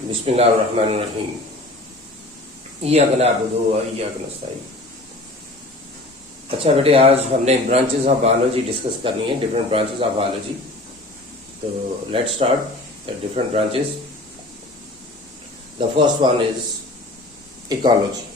बिस्मिल्लाहिर्रहमानिर्रहीम। इय्याक नअबुदु व इय्याक नस्तईन। अच्छा बेटे, आज हमने ब्रांचेस ऑफ बायोलॉजी डिस्कस करनी है, डिफरेंट ब्रांचेस ऑफ बायोलॉजी। तो let's start the different branches. The first one is ecology.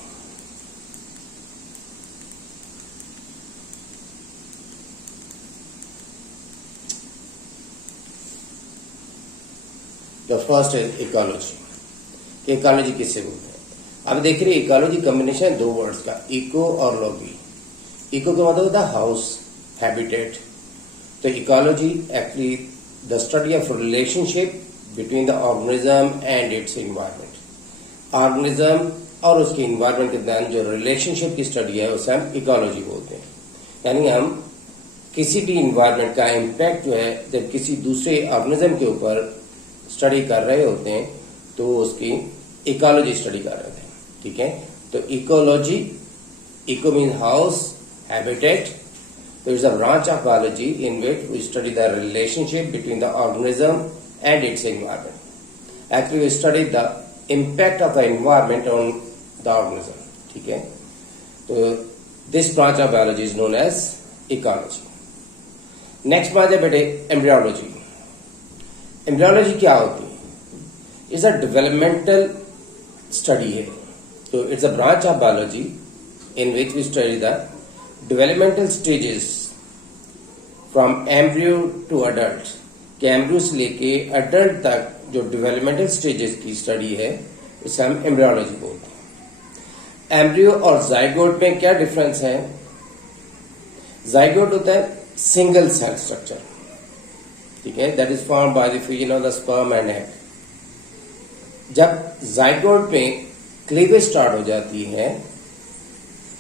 The first is ecology. Ecology किससे बोलते हैं? अब देख रहे इकोलॉजी कॉम्बिनेशन है दो वर्ड्स का, इको और लॉगी। इको का मतलब होता है हाउस, हैबिटेट। तो ecology actually the study of relationship between the organism and it's environment. Organism और उसके इन्वायरमेंट के दरमियान जो रिलेशनशिप की स्टडी है उसे हम इकोलॉजी बोलते हैं। यानी हम किसी भी इन्वायरमेंट का इम्पैक्ट जो है जब किसी दूसरे ऑर्गेनिज्म के ऊपर स्टडी कर रहे होते हैं तो उसकी इकोलॉजी स्टडी कर रहे होते हैं। ठीक है, तो ecology, eco means house, habitat. तो it's a branch of biology in which we study the relationship between the organism and its environment. Actually we study the impact of the environment on the organism. ठीक है, तो this branch of biology is known as ecology. Next branch है बेटे embryology. Embryology क्या होती है? It's a developmental study है। तो it's a branch of biology in which we study the developmental stages from embryo to adult. कि embryo से लेके अडल्ट तक जो डेवलपमेंटल स्टेजेस की स्टडी है उसे हम एम्ब्रियोलॉजी बोलते हैं। एम्ब्रियो और जाइगोट में क्या डिफरेंस है? जाइगोट होता है सिंगल सेल स्ट्रक्चर, ठीक है, that is form by the fusion of the sperm and egg. जब जाइगोट में क्लीवेज स्टार्ट हो जाती है,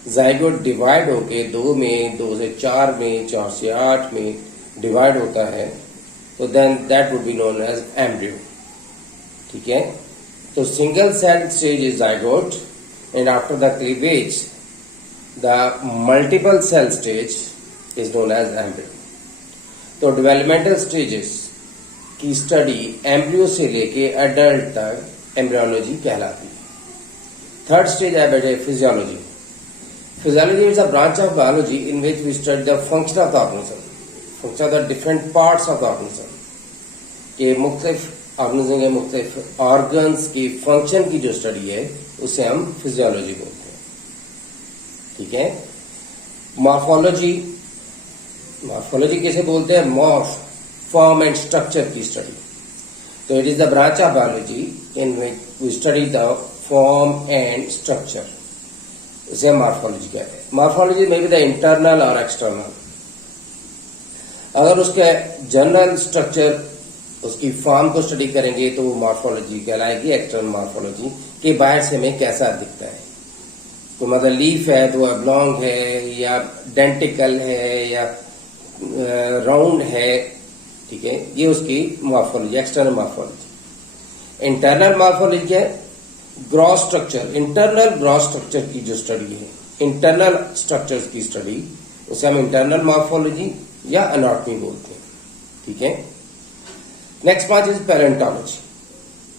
जाइगोट डिवाइड होके दो में, दो से चार में, चार से आठ में डिवाइड होता है, तो then that would be known as embryo. ठीक है, तो single cell stage is zygote and after the cleavage the multiple cell stage is known as embryo. तो डेवलपमेंटल स्टेजेस की स्टडी एम्ब्रियो से लेके एडल्ट तक एम्ब्रियोलॉजी कहलाती है। थर्ड स्टेज है बेटे physiology. Physiology is a branch of biology in which we study the function of the organism, function of the different parts of the organism. के मुख्तलिफ ऑर्गेनिज्म के मुख्तलिफ ऑर्गन्स की फंक्शन की जो स्टडी है उसे हम फिजियोलॉजी बोलते हैं। ठीक है, मॉर्फोलॉजी, मॉर्फोलॉजी कैसे बोलते हैं? मॉर्फ, फॉर्म एंड स्ट्रक्चर की स्टडी। तो it is the branch of biology in which we study the form and structure, उसे हम मॉर्फोलॉजी कहते हैं। मॉर्फोलॉजी में भी द इंटरनल और एक्सटर्नल। अगर उसके जनरल स्ट्रक्चर, उसकी फॉर्म को स्टडी करेंगे तो वो मॉर्फोलॉजी कहलाएगी। एक्सटर्नल मॉर्फोलॉजी के बाहर से हमें कैसा दिखता है, तो मतलब लीफ है तो ऑब्लॉन्ग है या डेंटिकल है या राउंड है। ठीक है, ये उसकी morphology, external morphology. Internal morphology क्या है? Gross structure, internal gross structure की जो स्टडी है, इंटरनल स्ट्रक्चर्स की स्टडी, उसे हम इंटरनल मॉर्फोलॉजी या एनाटॉमी बोलते हैं। ठीक है, next branch is paleontology.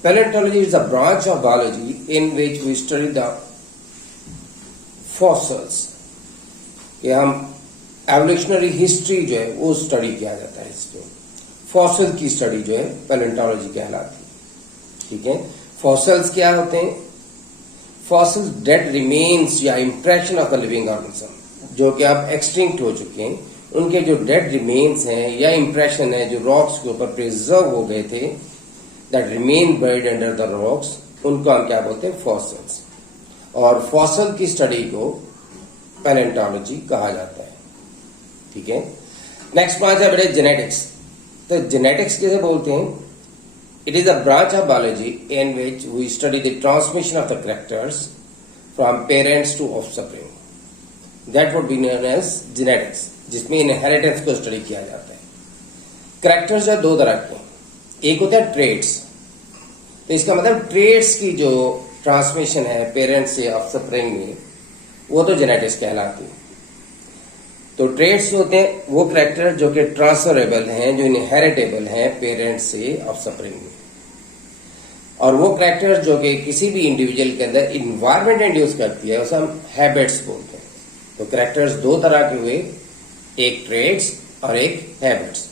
Paleontology is a branch of biology in which we study the fossils. ये हम एवोल्यूशनरी हिस्ट्री जो है वो स्टडी किया जाता है इसमें। फॉसिल की स्टडी जो है पैलेंटोलॉजी कहलाती है। ठीक है, फॉसिल्स क्या होते हैं? फॉसिल्स डेड रिमेन्स या impression of the living organism, जो कि अब एक्सटिंक्ट हो चुके हैं, उनके जो डेड रिमेन्स हैं या इंप्रेशन है जो रॉक्स के ऊपर प्रिजर्व हो गए थे, that remain bird under the rocks, उनको हम क्या बोलते हैं? फॉसिल्स। और फॉसिल की स्टडी को पैलेंटोलॉजी कहा जाता है। ठीक है, नेक्स्ट ब्रांच है बेटे जेनेटिक्स। तो जेनेटिक्स कैसे बोलते हैं? It is a branch of biology in which we study the transmission of the characters from parents to offspring, that would be known as genetics, जिसमें इनहेरिटेंस को स्टडी किया जाता है। कैरेक्टर्स जो दो तरह के, एक होता है ट्रेड्स। तो इसका मतलब ट्रेड्स की जो ट्रांसमिशन है पेरेंट्स से ऑफस्प्रिंग में, वो तो जेनेटिक्स कहलाती है। तो ट्रेड्स होते हैं वो कैरेक्टर जो कि ट्रांसफरेबल हैं, जो इनहेरिटेबल हैं पेरेंट्स से ऑफस्प्रिंग में। और वो करेक्टर्स जो कि किसी भी इंडिविजुअल के अंदर इन्वायरमेंट इंड्यूस करती है उसे हम हैबिट्स बोलते हैं। तो करेक्टर्स दो तरह के हुए, एक ट्रेड्स और एक हैबिट्स।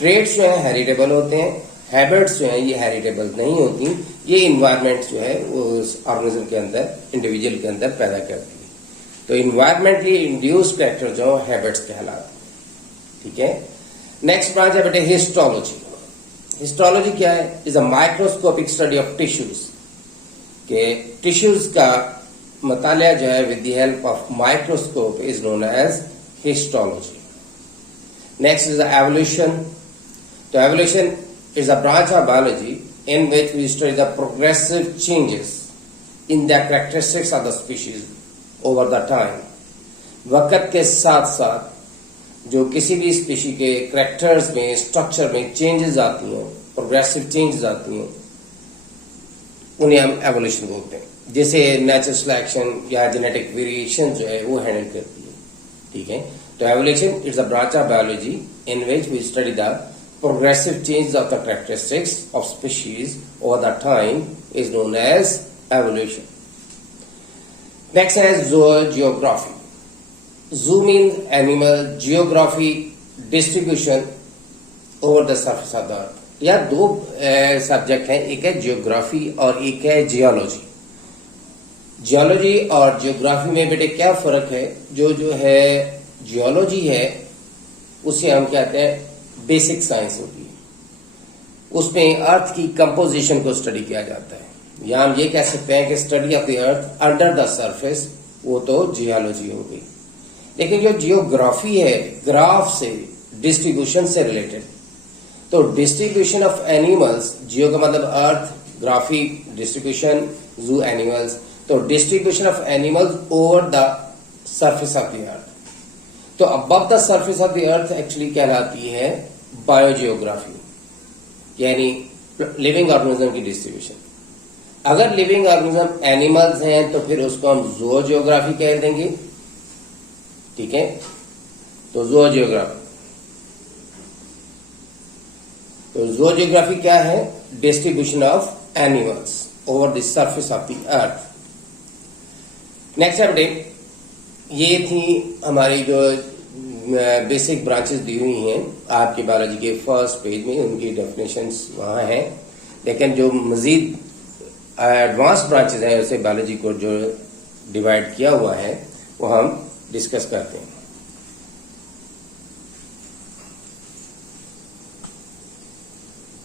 ट्रेड्स जो है हेरिटेबल होते हैं, हैबिट्स जो है ये हेरिटेबल नहीं होती, ये इन्वायरमेंट जो है वो उस ऑर्गेनिज्म के अंदर, इंडिविजुअल के अंदर पैदा करती है। तो इन्वायरमेंटली इंड्यूस्ड करेक्टर जो हैबिट्स कहलाते हैं। ठीक है, नेक्स्ट ब्रांच है बेटे हिस्टोलॉजी। हिस्टोलॉजी क्या है? Is a microscopic study of tissues, के टिश्यूज का मतालिया जो है with the help of microscope is known as histology. Next is evolution. तो evolution is a branch of biology in which we study the progressive changes in the characteristics of the species over the time। वक्त के साथ साथ जो किसी भी species के characters में, स्ट्रक्चर में चेंजेस आती हैं, प्रोग्रेसिव चेंजेस आती हैं, उन्हें हम एवोल्यूशन बोलते हैं। जैसे नेचुरल सिलेक्शन या जेनेटिक वेरिएशन जो है वो हैंडल करती है। ठीक है, तो evolution it's a branch of biology in which we study the progressive change of the characteristics of species over the time is known as evolution. Next is zoogeography. Zoo means animal, geography distribution over the surface of the earth. या दो subject हैं, एक है geography और एक है geology. Geology और geography में बेटे क्या फर्क है? जो है जियोलॉजी है उसे हम कहते हैं बेसिक साइंस होती है, उसमें अर्थ की कंपोजिशन को स्टडी किया जाता है, या हम ये कह सकते हैं कि study of the earth under the surface, वो तो जियोलॉजी हो गई। लेकिन जो जियोग्राफी है ग्राफ से, डिस्ट्रीब्यूशन से रिलेटेड, तो डिस्ट्रीब्यूशन ऑफ एनिमल्स, जियो का मतलब earth, graphy distribution, zoo animals, तो distribution of animals over the surface of the earth. तो above the surface of the earth actually कहलाती है बायोजियोग्राफी, यानी लिविंग ऑर्गेनिज्म की डिस्ट्रीब्यूशन। अगर लिविंग ऑर्गेनिज्म एनिमल्स हैं तो फिर उसको हम ज़ूजियोग्राफी कह देंगे। ठीक है, तो ज़ूजियोग्राफी, तो ज़ूजियोग्राफी क्या है? Distribution of animals over the surface of the earth. Next update, ये थी हमारी जो बेसिक ब्रांचेस दी हुई हैं आपकी बायोलॉजी के फर्स्ट पेज में, उनकी डेफिनेशंस वहाँ हैं। लेकिन जो मजीद एडवांस ब्रांचेस हैं उसे बायोलॉजी को जो डिवाइड किया हुआ है वो हम डिस्कस करते हैं।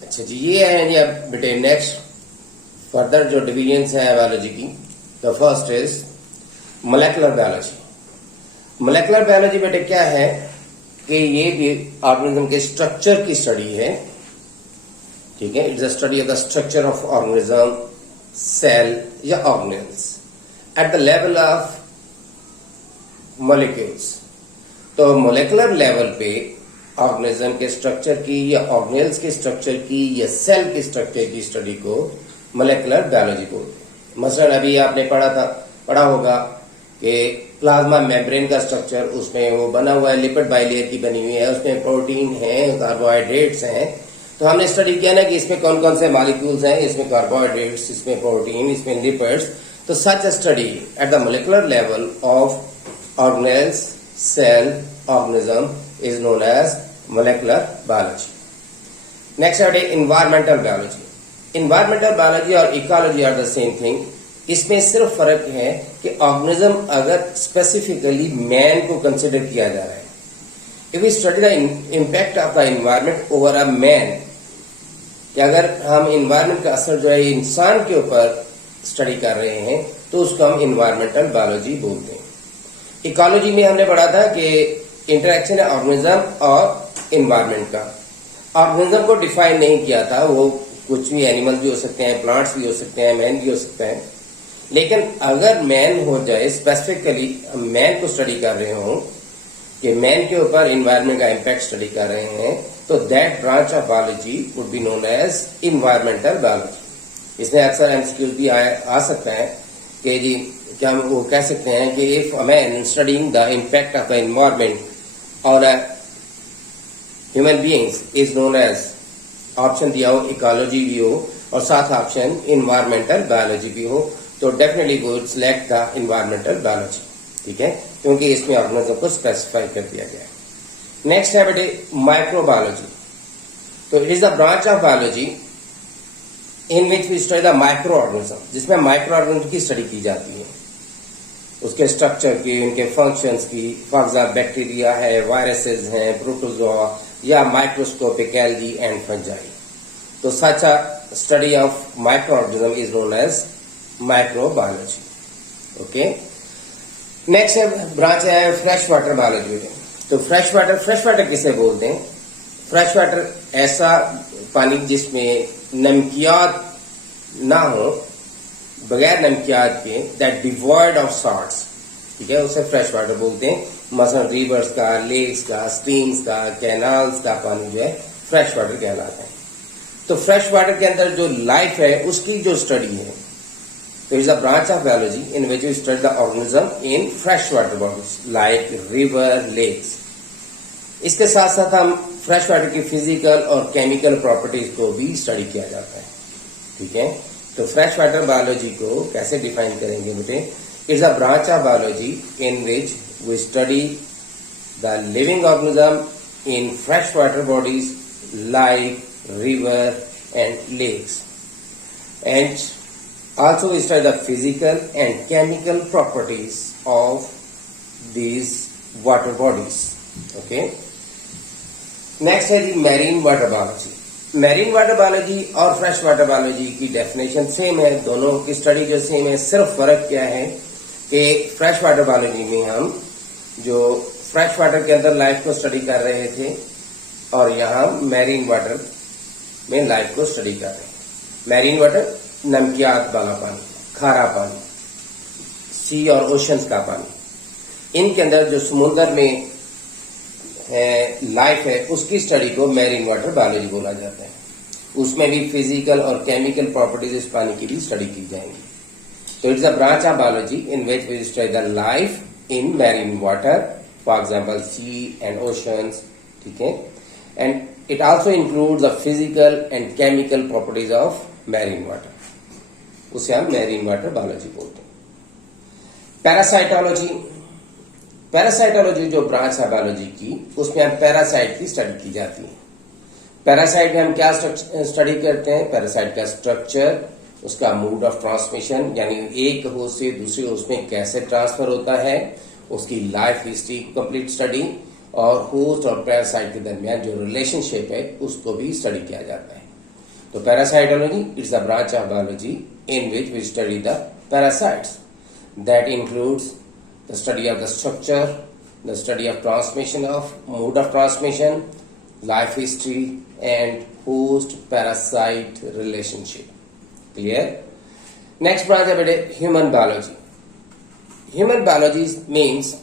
अच्छा जी, ये है जी अब बेटे नेक्स्ट फर्दर जो डिवीजन्स हैं बायोलॉजी की। The first is molecular biology. Molecular biology बेटे क्या है कि ये भी ऑर्गेनिज्म के स्ट्रक्चर की स्टडी है। ठीक है, it's a study of the structure of organism, cell या organelles at the level of molecules. तो मोलेकुलर लेवल पे ऑर्गेनिज्म के स्ट्रक्चर की या ऑर्गेनेल्स के स्ट्रक्चर की या सेल के स्ट्रक्चर की स्टडी को मोलेकुलर बायोलॉजी बोलते हैं। मसलन अभी आपने पढ़ा होगा कि प्लाज्मा मेम्ब्रेन का स्ट्रक्चर, उसमें वो बना हुआ है, लिपिड बाइलेयर की बनी हुई है, उसमें प्रोटीन है, कार्बोहाइड्रेट्स हैं। तो हमने स्टडी किया ना कि इसमें कौन कौन से मॉलिक्यूल्स हैं, इसमें कार्बोहाइड्रेट्स, इसमें प्रोटीन, इसमें लिपिड्स। तो such a study at the molecular level of organelles, cell, organism is known as molecular biology. Next है एनवायरमेंटल बायोलॉजी। एनवायरमेंटल बायोलॉजी और ecology are the same thing. इसमें सिर्फ फर्क है कि ऑर्गेनिज्म अगर स्पेसिफिकली मैन को कंसिडर किया जा रहा है, if we study the impact of the environment over a man, कि अगर हम एनवायरमेंट का असर जो है इंसान के ऊपर स्टडी कर रहे हैं तो उसको हम एनवायरमेंटल बायोलॉजी बोलते हैं। इकोलॉजी में हमने पढ़ा था कि इंटरेक्शन है ऑर्गेनिज्म और एनवायरमेंट का। ऑर्गेनिज्म को डिफाइन नहीं किया था, वो कुछ भी एनिमल भी हो सकते हैं, प्लांट्स भी हो सकते हैं, मैन भी हो सकते हैं। लेकिन अगर मैन हो जाए, स्पेसिफिकली हम मैन को स्टडी कर रहे हो कि मैन के ऊपर एनवायरमेंट का इम्पैक्ट स्टडी कर रहे हैं, तो that branch of biology would be known as environmental biology. इसमें अक्सर एमसीक्यूज भी आ सकता है कि जी क्या हम वो कह सकते हैं कि if a man studying the impact of the environment on human beings is known as, option दिया हो इकोलॉजी भी हो, और साथ ऑप्शन इन्वायरमेंटल बायोलॉजी भी हो तो definitely we would select the environmental biology, ठीक है, क्योंकि इसमें ऑर्गेनिज्म को स्पेसिफाई कर दिया गया है। नेक्स्ट है बेटे माइक्रोबायोलॉजी। तो it is the branch of biology in which we study the micro organism, जिसमें माइक्रो ऑर्गेनिज्म की स्टडी की जाती है, उसके स्ट्रक्चर की, उनके फंक्शंस की। फॉर एग्जाम्पल बैक्टीरिया है, वायरसेस हैं, प्रोटोजोआ या माइक्रोस्कोपिक एल्गी एंड फंजाई। तो such a study of micro organism is known as microbiology. Okay, next है ब्रांच है फ्रेश वाटर बायोलॉजी। तो फ्रेश वाटर किसे बोलते हैं? फ्रेश वाटर ऐसा पानी जिसमें नमकियात ना हो, बगैर नमकियात के, दैट डिवॉइड ऑफ सॉल्ट्स, ठीक है, उसे फ्रेश वाटर बोलते हैं। मसलन रिवर्स का, लेक्स का, स्ट्रीम्स का, कैनाल्स का पानी जो है फ्रेश वाटर कहलाता है। तो फ्रेश वाटर के अंदर जो लाइफ है उसकी जो स्टडी है, तो is a branch of biology in which you study the organism in fresh water bodies like river, lakes. इसके साथ साथ हम फ्रेश वाटर की फिजिकल और केमिकल प्रॉपर्टीज को भी स्टडी किया जाता है, ठीक है। तो फ्रेश वाटर बायोलॉजी को कैसे डिफाइन करेंगे बेटे? It's a branch of biology in which we study the living organism in fresh water bodies like river and lakes, and also we study the physical and chemical properties of these water bodies. Okay, next है जी marine water biology. Marine water biology और fresh water biology की definition same है, दोनों की study जो same है। सिर्फ फर्क क्या है कि फ्रेश वाटर बायोलॉजी में हम जो फ्रेश वाटर के अंदर लाइफ को स्टडी कर रहे थे और यहाँ मैरीन वाटर में लाइफ को स्टडी कर रहे हैं। मैरीन वाटर नमकियात वाला पानी, खारा पानी, सी और ओशंस का पानी, इनके अंदर जो समुद्र में लाइफ है उसकी स्टडी को मैरीन वाटर बायोलॉजी बोला जाता है। उसमें भी फिजिकल और केमिकल प्रॉपर्टीज इस पानी की भी स्टडी की जाएंगी। तो it's a branch of biology in which we study the life in marine water, for example sea and oceans, ठीक है, and it also includes the physical and chemical properties of marine water, उसे हम marine water biology बोलते हैं। Parasitology, parasitology जो branch है biology की, उसमें हम पैरासाइट की स्टडी की जाती है। पैरासाइट में हम क्या स्टडी करते हैं? पैरासाइट का स्ट्रक्चर, उसका मोड ऑफ ट्रांसमिशन, यानी एक होस्ट से दूसरे होस्ट में कैसे ट्रांसफर होता है, उसकी लाइफ हिस्ट्री कंप्लीट स्टडी, और होस्ट और पैरासाइट के दरमियान जो रिलेशनशिप है उसको भी स्टडी किया जाता है। तो parasitology it's a branch of biology in which we study the parasites. That includes the study of the structure, the study of transmission, of mode of transmission, life history, and host-parasite relationship. Clear? Next branch है बेटे human biology. Human biology means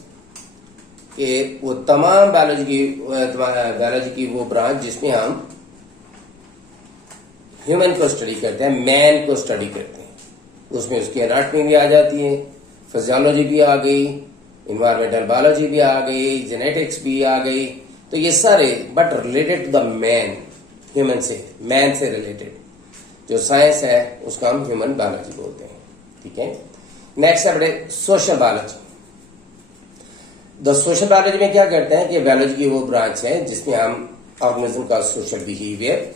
कि वो तमाम biology की वो branch जिसमें हम human को स्टडी करते हैं, मैन को स्टडी करते हैं। उसमें उसकी एनाटॉमी भी आ जाती है, फिजियोलॉजी भी आ गई, इन्वायरमेंटल बायोलॉजी भी आ गई, जेनेटिक्स भी आ गई। तो ये सारे but related to the man, human से, मैन से रिलेटेड जो साइंस है उसको हम ह्यूमन बायोलॉजी बोलते हैं, ठीक है। नेक्स्ट है बेटे social biology. The social biology में क्या करते हैं कि बायोलॉजी की वो ब्रांच है जिसमें हम ऑर्गेनिज्म का सोशल बिहेवियर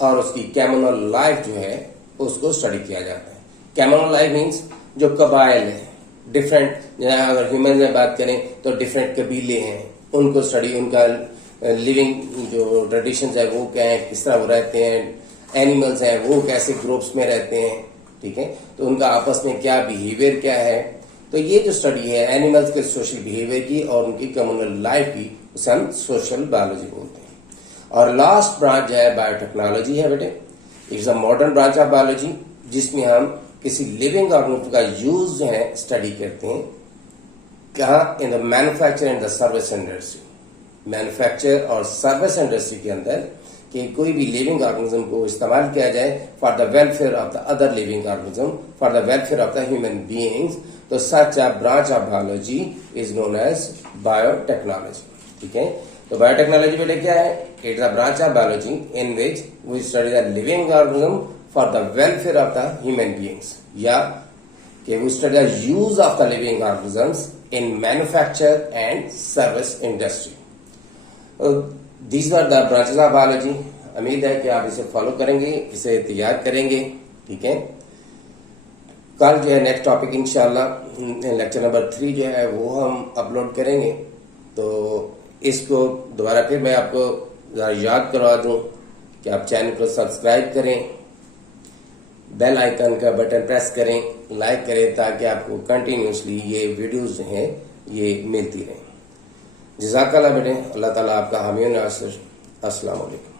और उसकी कम्युनल लाइफ जो है उसको स्टडी किया जाता है। कम्युनल लाइफ मीन्स जो कबाइल है, डिफरेंट, अगर ह्यूमन में बात करें तो डिफरेंट कबीले हैं, उनको स्टडी, उनका लिविंग जो ट्रेडिशंस है वो क्या है, किस तरह वो रहते हैं, एनिमल्स हैं वो कैसे ग्रुप्स में रहते हैं, ठीक है, तो उनका आपस में क्या बिहेवियर क्या है। तो ये जो स्टडी है एनिमल्स के सोशल बिहेवियर की और उनकी कम्युनल लाइफ की, उसे हम सोशल बायोलॉजी बोलते हैं। और लास्ट ब्रांच है बायोटेक्नोलॉजी है बेटे। It's a modern branch of biology जिसमें हम किसी लिविंग ऑर्गेनिज्म का यूज जो है स्टडी करते हैं। कहाँ? In the manufacture and the service industry. Manufacture और सर्विस इंडस्ट्री के अंदर कि कोई भी लिविंग ऑर्गेनिज्म को इस्तेमाल किया जाए for the welfare of the other living organism, for the welfare of the human beings. तो such a branch of biology is known as biotechnology, ठीक है। तो बायोटेक्नोलॉजी बेटे क्या है? It's a branch of biology in which we study the living organism for the welfare of the human beings, या कि we study the use of the living organisms in manufacture and service industry. These were the branches of biology. उम्मीद है कि आप इसे follow करेंगे, इसे तैयार करेंगे, ठीक है। कल जो है नेक्स्ट टॉपिक इंशाल्लाह लेक्चर नंबर 3 जो है वो हम अपलोड करेंगे। तो इसको दोबारा फिर मैं आपको जरा याद करवा दूं कि आप चैनल को सब्सक्राइब करें, बेल आइकन का बटन प्रेस करें, लाइक करें, ताकि आपको कंटिन्यूसली ये वीडियोस जो हैं ये मिलती रहें। जज़ाकल्लाह बेटे, अल्लाह ताला आपका हामी और नासिर। अस्सलाम वालेकुम।